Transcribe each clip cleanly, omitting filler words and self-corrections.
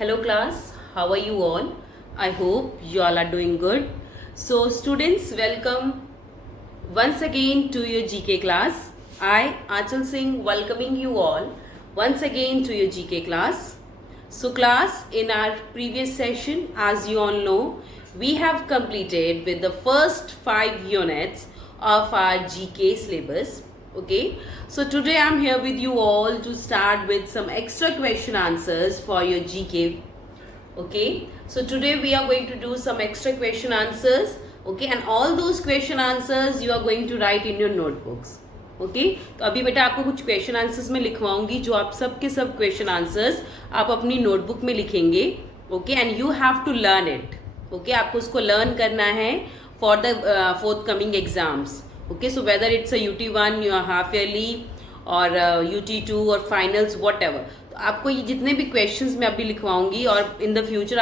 Hello class, how are you all? I hope you all are doing good. So students, welcome once again to your GK class. I, Achal Singh, welcoming you all once again to your GK class. So class, in our previous session, as you all know, we have completed with the first 5 units of our GK syllabus. Okay, so today I'm here with you all to start with some extra question answers for your GK. Okay, so today we are going to do some extra question answers. Okay, and all those question answers you are going to write in your notebooks. Okay तो अभी बेटा आपको कुछ question answers में लिखवाऊंगी जो आप सब के सब क्वेश्चन आंसर्स आप अपनी नोटबुक में लिखेंगे. Okay and you have to learn it. Okay आपको उसको लर्न करना है for the forthcoming exams. Okay so whether it's a UT1 half yearly और UT2 और फाइनल्स वॉट एवर. तो आपको ये जितने भी क्वेश्चंस मैं अभी लिखवाऊंगी और in the future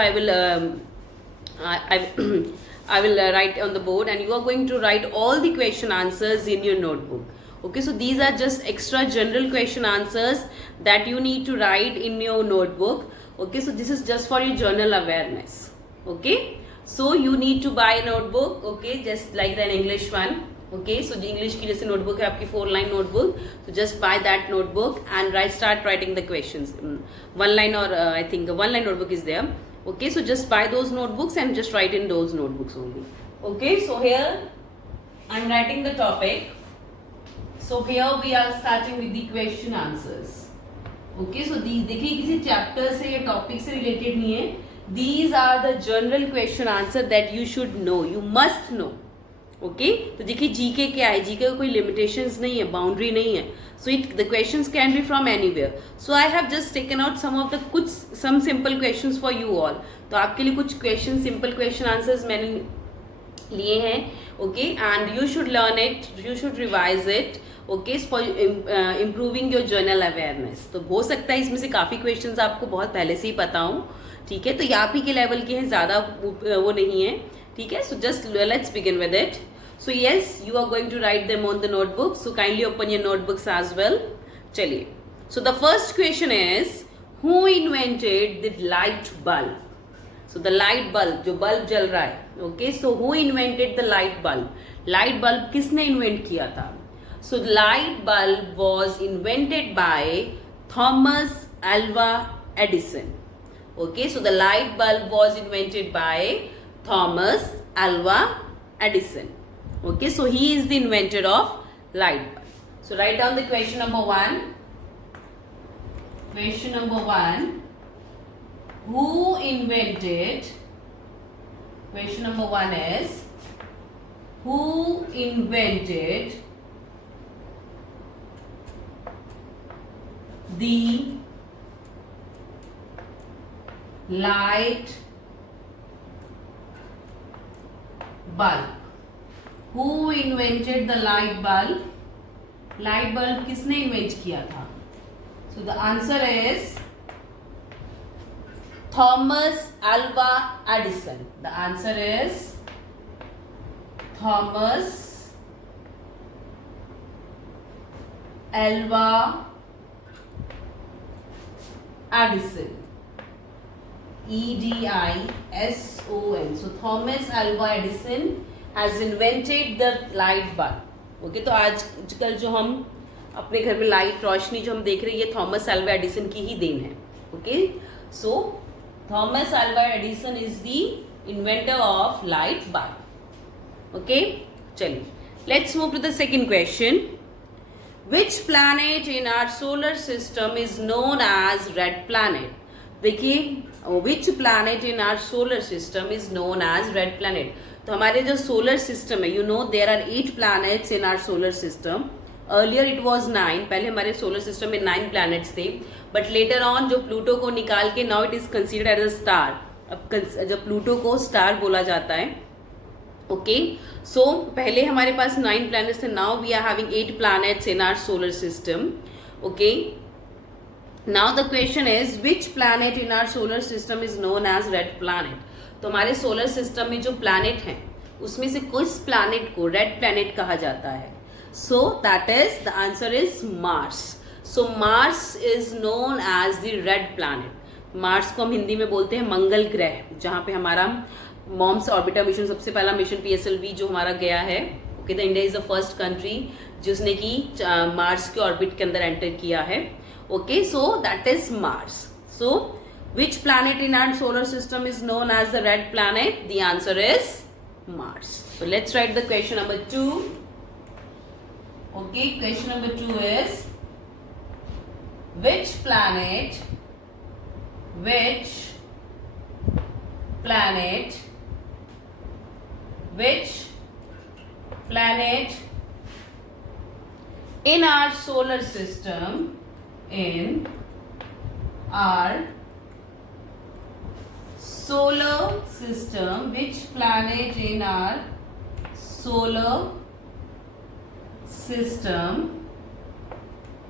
I will write on the board and you are going to write all the question answers in your notebook. Okay, so these are just extra general question answers that you need to write in your notebook. Okay, so this is just for your journal awareness. Okay, so you need to buy a notebook. Okay, just like the English one. Okay, so the English की जैसे notebook है आपकी 4-line notebook, so just buy that notebook and start writing the questions. 1 line or I think 1-line notebook is there. Okay, so just buy those notebooks and just write in those notebooks only. Okay, so here I'm writing the topic. So here we are starting with the question answers. Okay, so these देखिए किसी chapter से या topic से related नहीं है. These are the general question answer that you should know. You must know. Okay तो देखिए GK क्या है. जीके का कोई लिमिटेशंस नहीं है, बाउंड्री नहीं है. So it the questions can be from anywhere. So I have just taken out some of the कुछ some simple questions for you all. तो आपके लिए कुछ क्वेश्चन सिंपल क्वेश्चन आंसर्स मैंने लिए हैं. Okay and you should learn it, you should revise it. Okay for improving your journal awareness. तो हो सकता है इसमें से काफ़ी क्वेश्चंस आपको बहुत पहले से ही पता हो. ठीक है, तो ये आप ही के लेवल के हैं, ज़्यादा वो नहीं है. ठीक है, so just let's begin with it. So yes, you are going to write them on the notebook. So kindly open your notebooks as well. चलिए. So the first question is, who invented the light bulb? So the light bulb, जो bulb जल रहा है. Okay, so who invented the light bulb? Light bulb किसने invent किया था? So the light bulb was invented by Thomas Alva Edison. Okay, so the light bulb was invented by Thomas Alva Edison. Okay, so he is the inventor of light bulb. So write down the question number 1. Question number 1. Who invented? Question number 1 is, who invented the light bulb? Who invented the light bulb? Light bulb किसने invent किया था? So the answer is Thomas Alva Edison. The answer is Thomas Alva Edison. EDISON. So Thomas Alva Edison has invented the light bulb. Okay तो आजकल जो हम अपने घर में लाइट रोशनी जो हम देख रहे हैं ये थॉमस अल्वा एडिसन की ही देन है. Okay so Thomas Alva Edison is the inventor of light bulb. Okay चलिए let's move to the second question. Which planet in our solar system is known as red planet? देखिए which planet in our solar system is known as red planet. तो हमारे जो solar system है, you know there are 8 planets in our solar system. Earlier it was 9. पहले हमारे solar system में 9 planets थे, but later on जो Pluto को निकाल के now it is considered as a star. अब जब प्लूटो को स्टार बोला जाता है. ओके सो पहले हमारे पास 9 प्लैनेट्स थे. Now we are having 8 planets in our solar system. Okay now the question is which planet in our solar system is known as red planet? तो हमारे सोलर सिस्टम में जो प्लैनेट हैं उसमें से किस प्लैनेट को रेड प्लैनेट कहा जाता है? So that is the answer is Mars. So Mars is known as the red planet. Mars को हम हिंदी में बोलते हैं मंगल ग्रह, जहाँ पे हमारा मॉम्स ऑर्बिटर मिशन, सबसे पहला मिशन PSLV जो हमारा गया है। Okay, the India is the first country जिसने कि मार्स के ऑर्बिट के अंदर एंटर किया है। Okay, so that is Mars. So which planet in our solar system is known as the red planet? The answer is Mars. So let's write the question number 2. Okay, question number 2 is which planet in our solar system,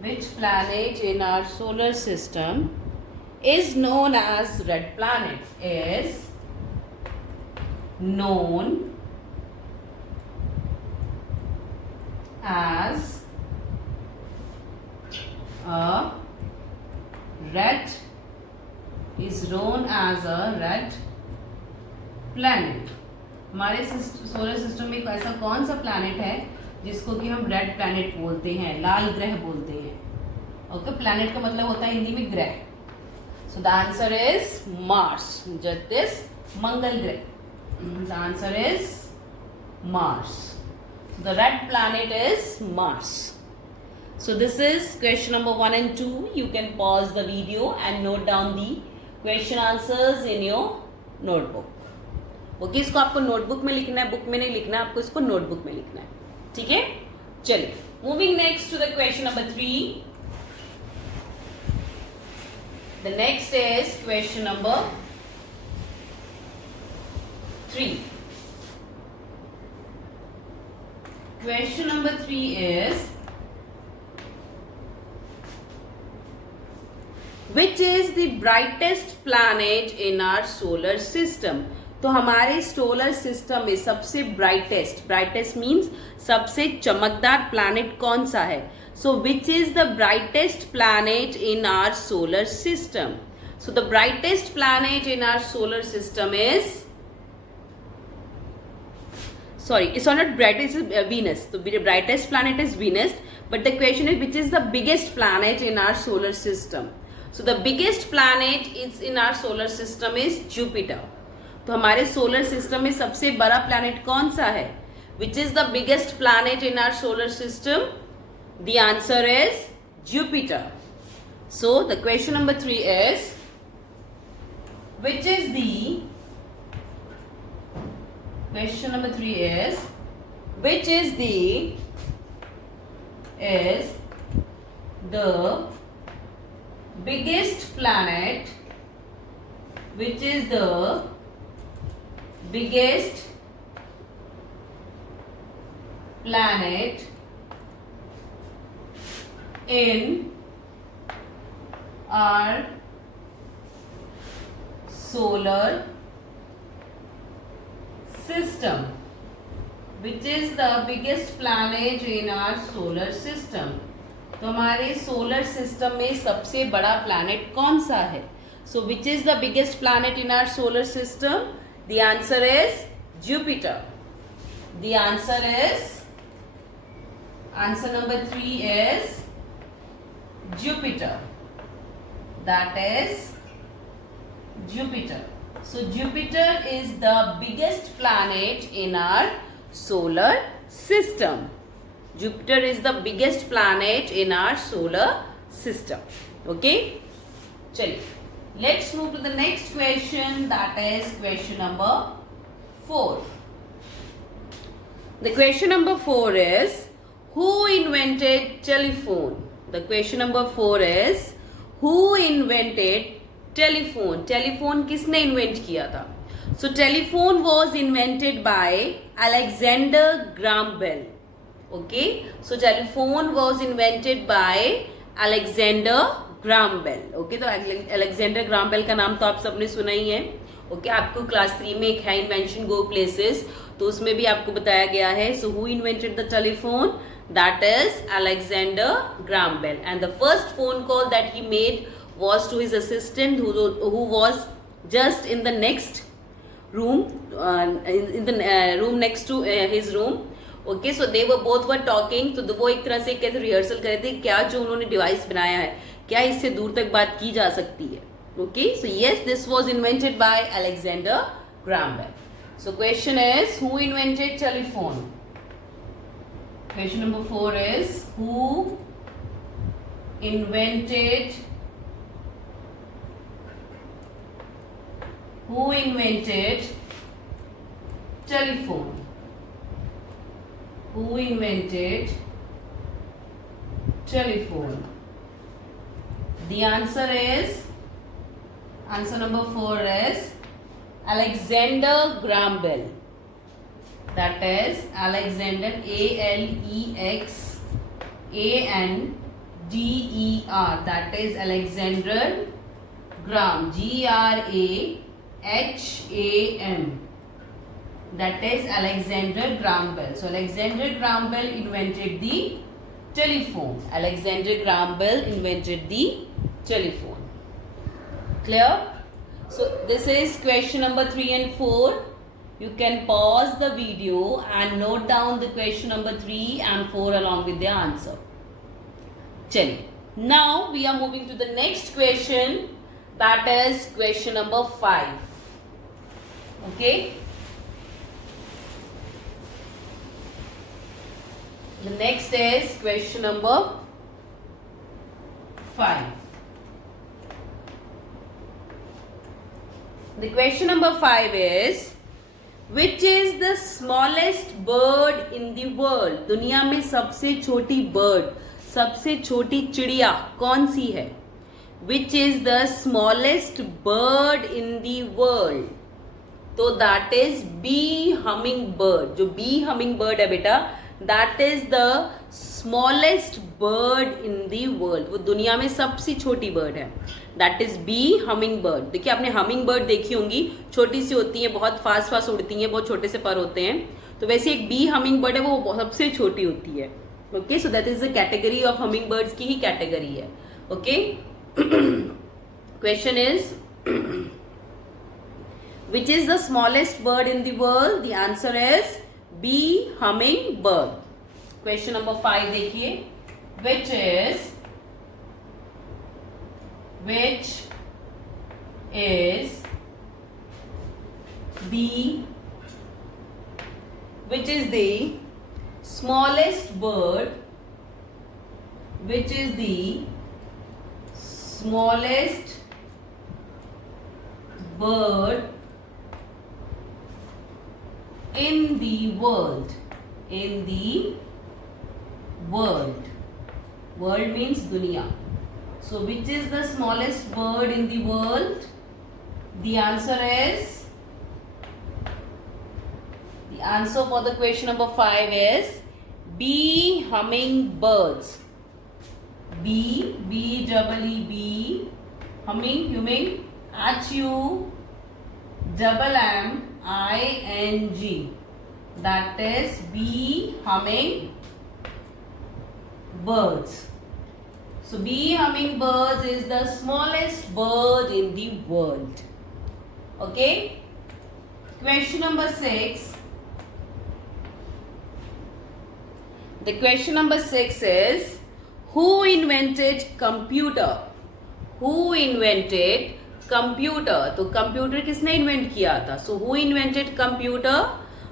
which planet in our solar system is known as red planet? Is known as a red planet. हमारे solar system में ऐसा कौन सा planet है जिसको कि हम red planet बोलते हैं, लाल ग्रह बोलते हैं? ओके, प्लैनेट का मतलब होता है हिंदी में ग्रह। So the answer is Mars, that is Mangal ग्रह। The answer is Mars. The red planet is Mars. So this is question number 1 and 2. You can pause the video and note down the question answers in your notebook. Okay, इसको आपको notebook में लिखना है, book में नहीं लिखना है, आपको इसको नोटबुक में लिखना है। ठीक है, चलिए moving next to the question number 3. The next is question number 3. Question number 3 is which is the brightest planet in our solar system? तो हमारे सोलर सिस्टम में सबसे ब्राइटेस्ट मीन्स सबसे चमकदार प्लैनेट कौन सा है? So which is the brightest planet in our solar system? So the brightest planet in our solar system is, sorry, it's not bright, it's Venus. The brightest planet is Venus, but the question is which is the biggest planet in our solar system? So the biggest planet is in our solar system is Jupiter. तो हमारे solar system में सबसे बड़ा planet कौन सा है? Which is the biggest planet in our solar system? The answer is Jupiter. So the question number 3 is which is the question number 3 is which is the biggest planet, which is the biggest planet in our solar system? Which is the biggest planet in our solar system? तो हमारे solar system में सबसे बड़ा planet कौन सा है? So which is the biggest planet in our solar system? The answer is Jupiter. The answer is, answer number 3 is Jupiter. That is Jupiter. So Jupiter is the biggest planet in our solar system. Jupiter is the biggest planet in our solar system. Okay? चलिए, let's move to the next question, that is question number 4. The question number 4 is who invented telephone? The question number 4 is who invented telephone? Telephone किसने invent किया था? So telephone was invented by Alexander Graham Bell. Okay, so telephone was invented by Alexander Graham Bell. Okay, तो Alexander Graham Bell का नाम तो आप सबने सुना ही है. ओके, आपको क्लास 3 में एक है इन्वेंशन गो प्लेसेस, तो उसमें भी आपको बताया गया है. So who invented the telephone? That is Alexander Graham Bell. And the first phone call that he made was to his assistant who was just in the next room, in the room next to his room. Okay, so they both were talking. तो वो एक तरह से कैसे rehearsal कर रहे थे, क्या जो उन्होंने डिवाइस बनाया है क्या इससे दूर तक बात की जा सकती है. Okay, so yes, this was invented by Alexander Graham Bell. So question is who invented telephone. Question number 4 is who invented telephone. Who invented telephone? The answer number 4 is Alexander Graham Bell. That is Alexander, ALEXANDER. That is Alexander Graham, GRAHAM. That is Alexander Graham Bell. So Alexander Graham Bell invented the telephone. Alexander Graham Bell invented the telephone. Clear? So this is question number 3 and 4. You can pause the video and note down the question number 3 and 4 along with the answer. Chaliye. Now we are moving to the next question. That is question number 5. Okay. The next is question number 5. The question number 5 is, which is the smallest bird in the world? दुनिया में सबसे छोटी bird, सबसे छोटी चिड़िया कौन सी है? Which is the smallest bird in the world? तो that is bee hummingbird. जो bee hummingbird है बेटा, that is the smallest bird in the world. वो दुनिया में सबसे छोटी bird है. That is bee hummingbird. देखिए आपने hummingbird देखी होंगी, छोटी सी होती है, बहुत फास्ट उड़ती हैं, बहुत छोटे से पर होते हैं. तो वैसे एक bee hummingbird है, वो सबसे छोटी होती है. Okay, so that is the category of hummingbirds की ही category है. Okay. Question is, which is the smallest bird in the world? The answer is bee hummingbird. Question number 5 देखिए, which is the smallest bird in the world. World means दुनिया. So which is the smallest bird in the world? The answer for the question number 5 is bee hummingbirds. B-E-E-B, humming, HUMMING. That is bee hummingbirds. So bee hummingbirds is the smallest bird in the world. Okay. Question number 6. The question number 6 is, who invented computer? तो computer किसने invent किया था? So who invented computer?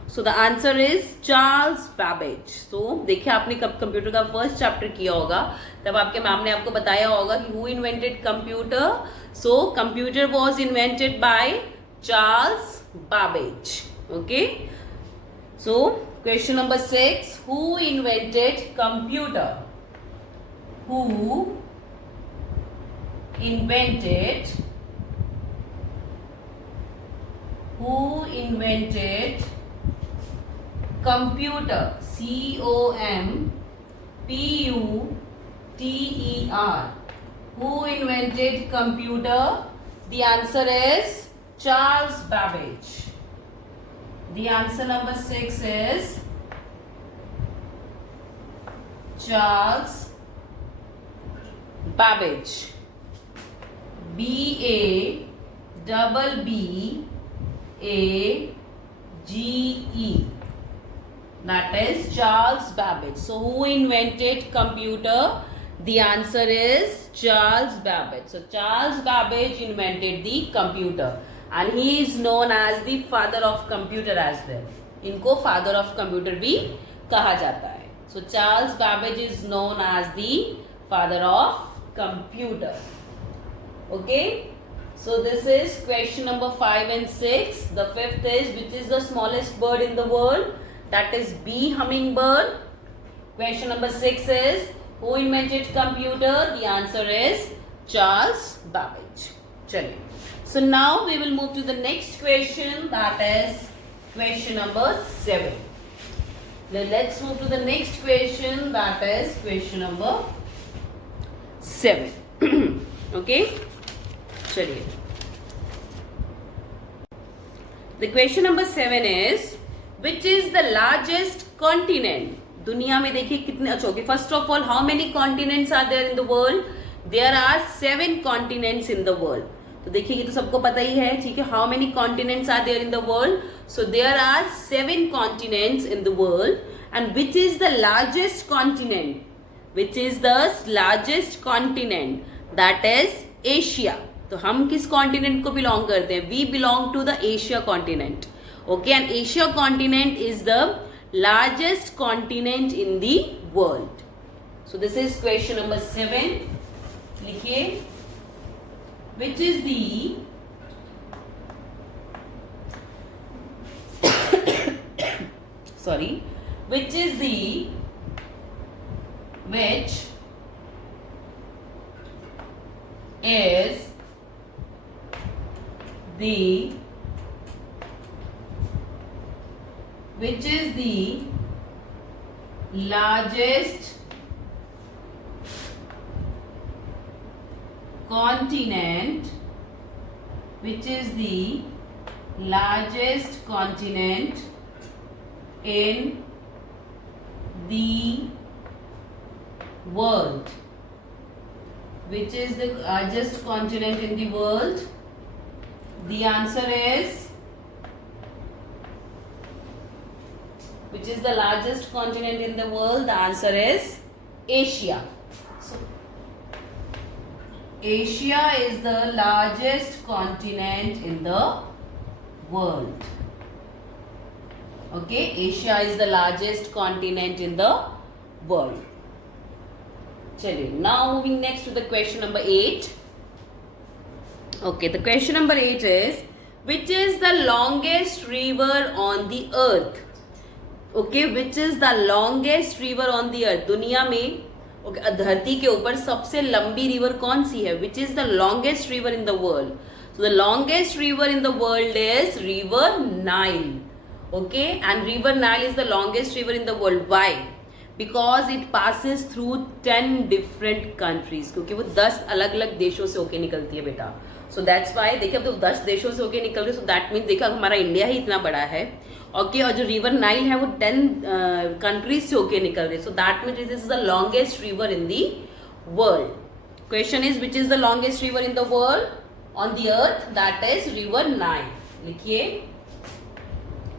So the answer is Charles Babbage. So देखिए आपने कब computer का first chapter किया होगा, तब आपके मैम ने आपको बताया होगा कि who invented computer? So computer was invented by Charles Babbage. Okay. So question number 6, who invented computer? Who invented computer? COMPUTER. Who invented computer? The answer is Charles Babbage. The answer number 6 is Charles Babbage. Babbage. That is Charles Babbage. So who invented computer? The answer is Charles Babbage. So Charles Babbage invented the computer and he is known as the father of computer as well. इनको father of computer भी कहा जाता है. So Charles Babbage is known as the father of computer. Okay. So this is question number 5 and 6. The fifth is, which is the smallest bird in the world? That is bee hummingbird. Question number 6 is, who invented computer? The answer is Charles Babbage. Chaliye. So now we will move to the next question, that is question number 7. Let's move to the next question, that is question number 7. Okay. Chaliye. The question number 7 is, which is the largest continent? दुनिया में देखिए कितने, अच्छा okay, first of all how many continents are there in the world? There are 7 continents in the world. तो देखिए ये तो सबको पता ही है, ठीक है. How many continents are there in the world? So there are 7 continents in the world. And which is the largest continent? Which is the largest continent? That is Asia. तो हम किस कॉन्टिनेंट को बिलोंग करते हैं? We belong to the Asia continent. Okay, and Asia continent is the largest continent in the world. So this is question number 7. लिखिए, which is the sorry, which is the which is the which is the largest continent, which is the largest continent in the world? Which is the largest continent in the world? The answer is, which is the largest continent in the world? The answer is Asia. So Asia is the largest continent in the world. Okay, Asia is the largest continent in the world. Chaliye, now moving next to the question number 8. Okay, the question number 8 is, which is the longest river on the earth? Okay, which is the longest river on the अर्थ? दुनिया में okay, धरती के ऊपर सबसे लंबी river कौन सी है? Which is the longest river in the world? So the longest river in the world is river Nile. Okay, and river Nile is the longest river in the world. Why? Because it passes through 10 different countries. क्योंकि वो 10 अलग अलग देशों से होके निकलती है बेटा. So that's why. देखिए अब तो 10 देशों से होके निकल रही है, सो दैट मीन देखा हमारा इंडिया ही इतना बड़ा है. ओके, और जो रिवर नाइल है वो 10 कंट्रीज से होके निकल रही है. So that means this is the longest river in the world. Question is, which is the longest river in the world on the earth? That is river Nile. लिखिए,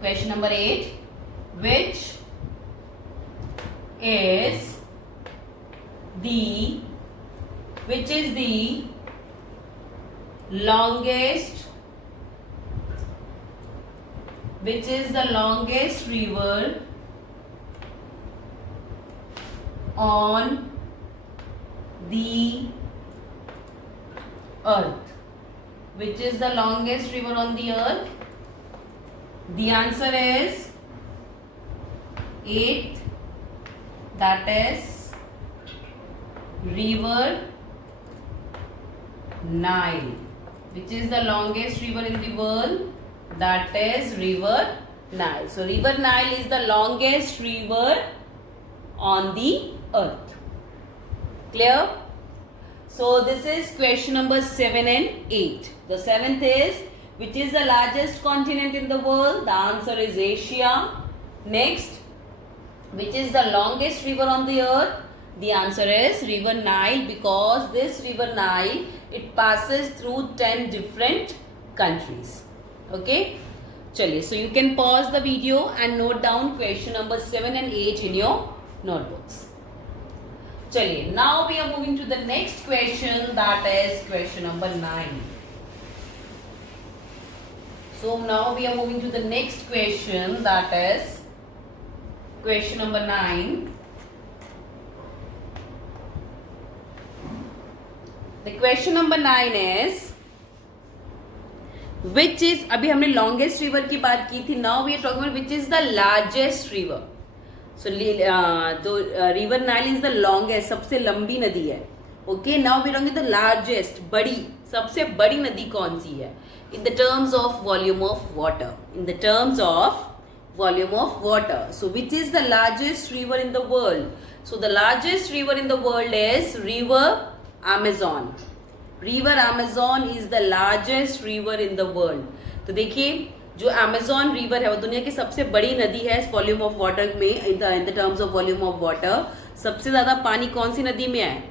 question number 8, which is the longest river on the earth? Which is the longest river on the earth? The answer is 8, that is river Nile. Which is the longest river in the world? That is river Nile. So river Nile is the longest river on the earth. Clear? So this is question number 7 and 8. The 7th is, which is the largest continent in the world? The answer is Asia. Next, which is the longest river on the earth? The answer is River Nile, because this River Nile, it passes through 10 different countries. Okay. Chaliye, so you can pause the video and note down question number 7 and 8 in your notebooks. Chaliye, now we are moving to the next question, that is question number 9. So now we are moving to the next question, that is question number 9. The question number 9 is, which is, अभी हमने longest river की बात की थी, now we are talking about which is the largest river. So river Nile is the longest, सबसे लंबी नदी है. Okay, now we are talking the largest, बड़ी, सबसे बड़ी नदी कौन सी है? In the terms of volume of water. In the terms of volume of water. So which is the largest river in the world? So the largest river in the world is River Amazon. River Amazon is the largest river in the world. तो देखिए जो Amazon river है वो दुनिया की सबसे बड़ी नदी है इस वॉल्यूम ऑफ वाटर में. In the terms of volume of water सबसे ज्यादा पानी कौन सी नदी में है?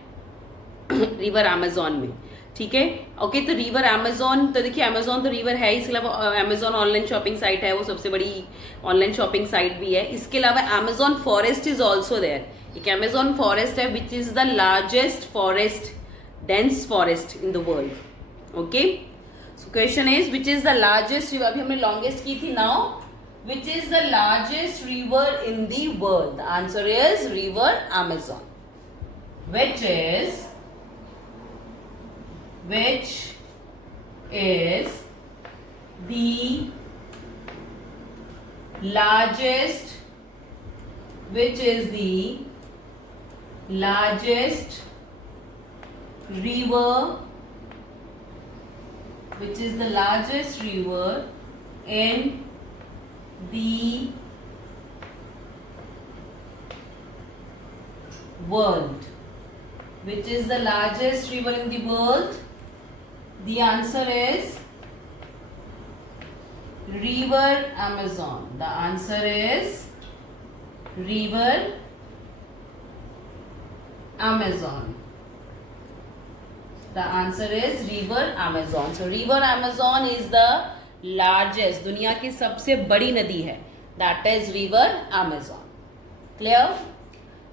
रिवर Amazon में. ठीक है. ओके, तो रिवर Amazon, तो देखिए Amazon तो रिवर है, इसके अलावा Amazon ऑनलाइन शॉपिंग साइट है, वो सबसे बड़ी ऑनलाइन शॉपिंग साइट भी है. इसके अलावा Amazon forest is also there. एक Amazon फॉरेस्ट है which is the largest forest, dense forest in the world. Okay, so question is which is the largest river? अभी हमने longest की थी. Now which is the largest river in the world? The answer is River Amazon, which is the largest river, which is the largest river in the world. Which is the largest river in the world? The answer is River Amazon. The answer is River Amazon. The answer is River Amazon. So River Amazon is the largest, दुनिया की सबसे बड़ी नदी है. That is River Amazon. Clear?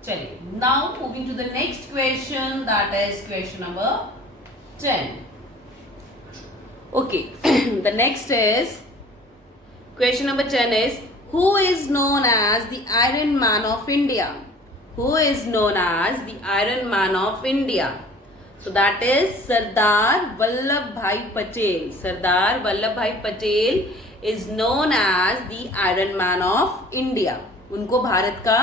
चलिए. Now moving to the next question, that is question number 10. Okay. The next is question number 10 is, who is known as the Iron Man of India? Who is known as the Iron Man of India? So that is Sardar Vallabhbhai Patel. Sardar Vallabhbhai Patel is known as the Iron Man of India. उनको भारत का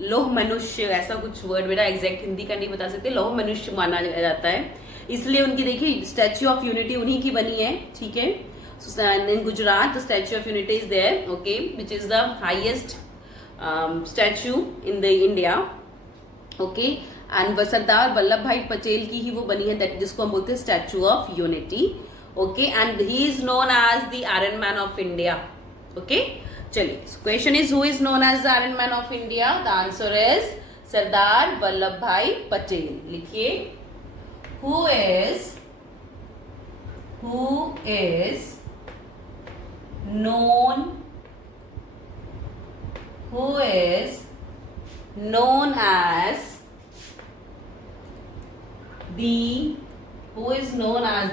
लौह मनुष्य, ऐसा कुछ word मेरा exact Hindi का नहीं बता सकते, लौह मनुष्य माना जाता है. इसलिए उनकी देखिए स्टैच्यू ऑफ यूनिटी उन्हीं की बनी है. ठीक है. So in Gujarat the Statue of Unity is there. Okay, which is the highest statue in the India. Okay. And Sardar Vallabhbhai Patel की ही वो बनी है, दैट जिसको हम बोलते हैं Statue of Unity. Okay, and he is known as the iron man of India. Okay, चलिए question is who is known as the iron man of India? The answer is Sardar Vallabhbhai Patel. लिखिए, who is known as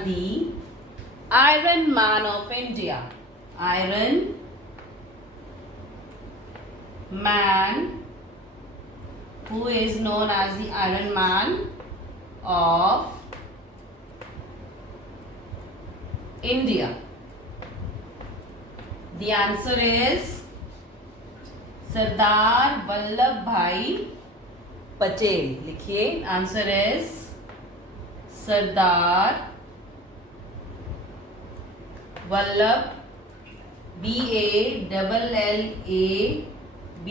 the Iron Man of India. Iron Man, who is known as the Iron Man of India? The answer is Sardar Vallabhbhai Patel. लिखिए, answer is Sardar Vallabh, VALLAB,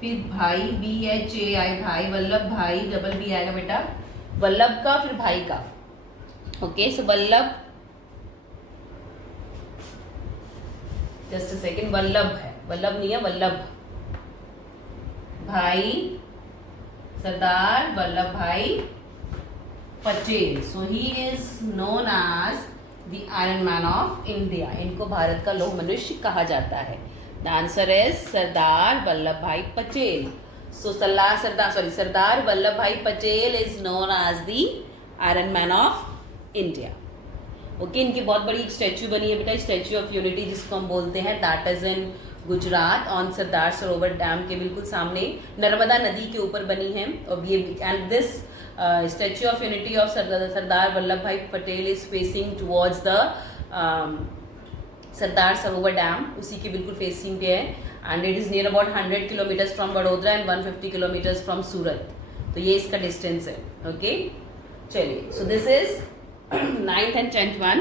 फिर भाई BHAI, भाई वल्लभ भाई, double B आएगा बेटा, वल्लभ का फिर भाई का. Okay, so Vallabh, just a second, Vallabh है, वल्लभ नहीं है, वल्लभ भाई सरदार Vallabhbhai Patel. So he is known as the Iron Man of India. इनको भारत का लौह मनुष्य कहा जाता है. The answer is Sardar Vallabhbhai Patel. So Sardar Vallabhbhai Patel is known as the Iron Man of India. Okay इनकी बहुत बड़ी एक स्टैचू बनी है बेटा, स्टैचू ऑफ यूनिटी जिसको हम बोलते हैं. That is in Gujarat on Sardar Sarovar dam के बिल्कुल सामने, नर्मदा नदी के ऊपर बनी है. और ये and this Statue of Unity of Sardar Vallabhbhai Patel is facing towards the Sardar Sarovar dam, उसी के बिल्कुल फेसिंग पे है. And it is near about 100 kilometres from Vadodara and 150 kilometres from Surat. तो ये इसका डिस्टेंस है. ओके चलिए, so this is 9th and 10th one.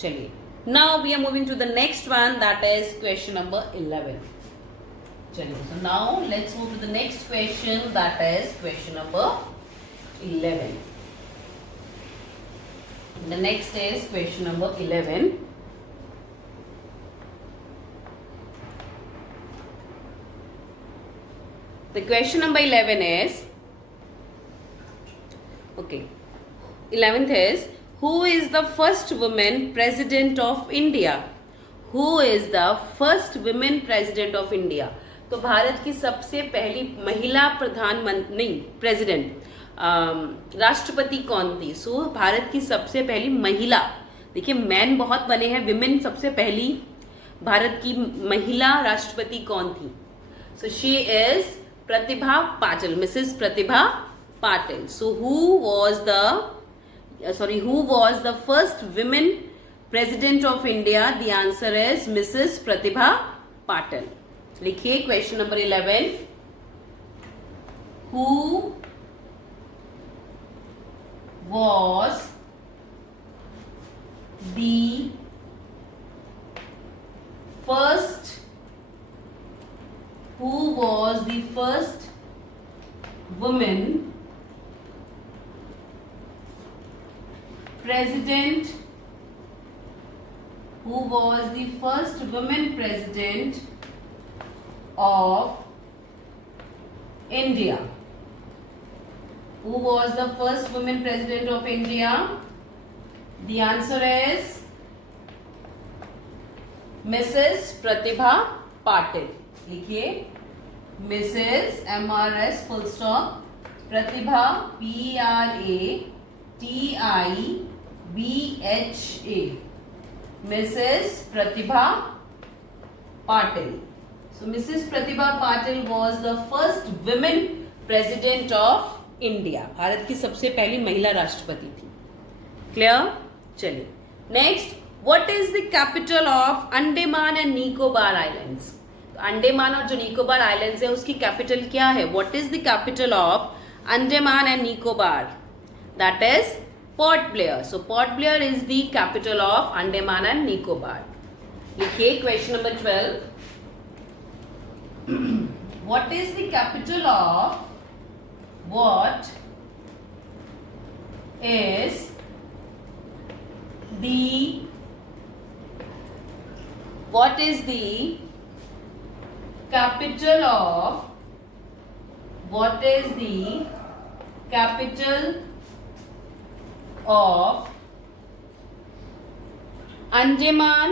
चलिए, now we are moving to the next one, that is question number 11. चलिए, so now let's move to the next question, that is question number 11. The next is question number 11. The question number 11 is, okay, 11th is, who is the first woman president of India? Who is the first women president of India? तो भारत की सबसे पहली महिला प्रधानमंत्री नहीं president राष्ट्रपति कौन थी? सो भारत की सबसे पहली महिला, देखिए मैन बहुत बने हैं, विमेन सबसे पहली भारत की महिला राष्ट्रपति कौन थी? So she is Pratibha Patil, Mrs Pratibha Patil. So who was the first women president of India? The answer is Mrs. Pratibha Patil. लिखिए question number 11. Who was the first woman president? Who was the first woman president of India? Who was the first woman president of India? The answer is Mrs. Pratibha Patil. लिखिए Mrs. MRS full stop Pratibha PRATIBHA, Mrs. Pratibha Patil. So Mrs. Pratibha Patil was the first women president of India. Bharat की सबसे पहली महिला राष्ट्रपति थी. Clear? चलिए next, what is the capital of Andaman and Nicobar islands? Andaman और जो निकोबार आइलैंड्स है उसकी कैपिटल क्या है? What is the capital of Andaman and Nicobar? That is Port Blair. So Port Blair is the capital of Andaman and Nicobar. लिखिए question number 12. What is the capital of what is the capital of Andaman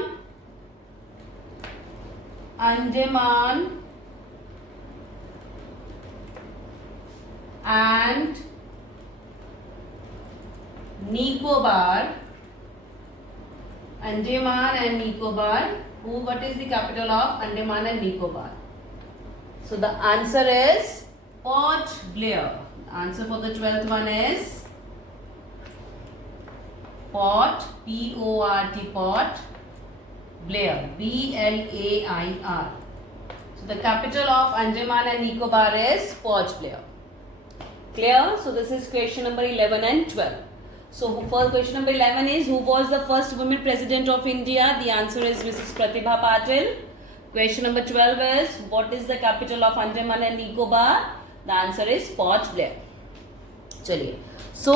and Nicobar. Andaman and Nicobar. What is the capital of Andaman and Nicobar? So the answer is Port Blair. The answer for the 12th one is Port, P-O-R-T, Port Blair, B-L-A-I-R. So the capital of Andaman and Nicobar is Port Blair. Clear? So this is question number 11 and 12. So for question number 11 is, who was the first woman president of India? The answer is Mrs. Pratibha Patil. Question number 12 is, what is the capital of Andaman and Nicobar? The answer is Port Blair. चलिए, so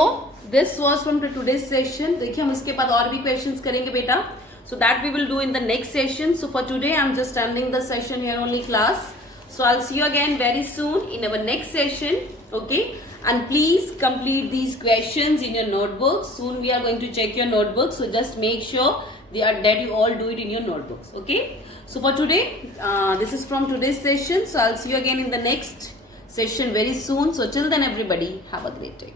this was from today's session. देखिए हम इसके बाद और भी questions करेंगे बेटा. So that we will do in the next session. So for today I'm just ending the session here only class. So I'll see you again very soon in our next session. Okay, and please complete these questions in your notebooks. Soon we are going to check your notebooks, so just make sure that you all do it in your notebooks. Okay, so for today, this is from today's session. So I'll see you again in the next session very soon. So till then, everybody, have a great day.